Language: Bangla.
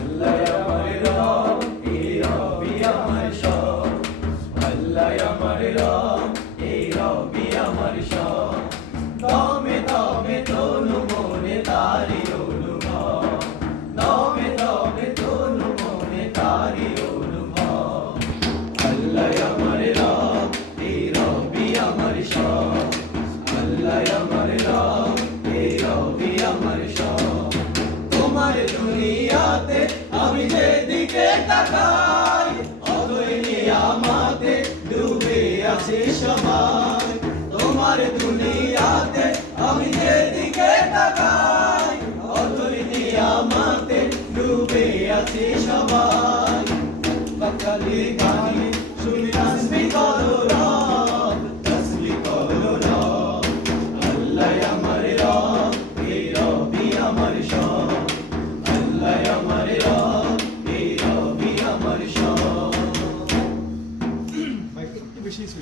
আল্লাহ আমার রব, এই রবি আমার সব। আল্লাহ আমার রব, এই রবি আমার সব। দমে দমে তনু মনে তারি অনুভব, দমে দমে তনু মনে তারি অনুভব। আল্লাহ আমার রব, এই রবি আমার সব। আল্লাহ আমার রব, এই রবি আমার সব। তোমার দুনিয়াতে আমি যেদিকে তাকাই, অতই নিয়ামতে ডুবে আছে সবাই। তোমার দুনিয়াতে আমি যেদিকে তাকাই, অতই নিয়ামতে ডুবে আছে সবাই। বাকালি গানি শুনি তাসবিহ করো রব, তাসবিহ করো রব। আল্লাহ আমার রব, এই রবি আমার সব। আল্লাহ আমার রব, এই রবি আমার সব।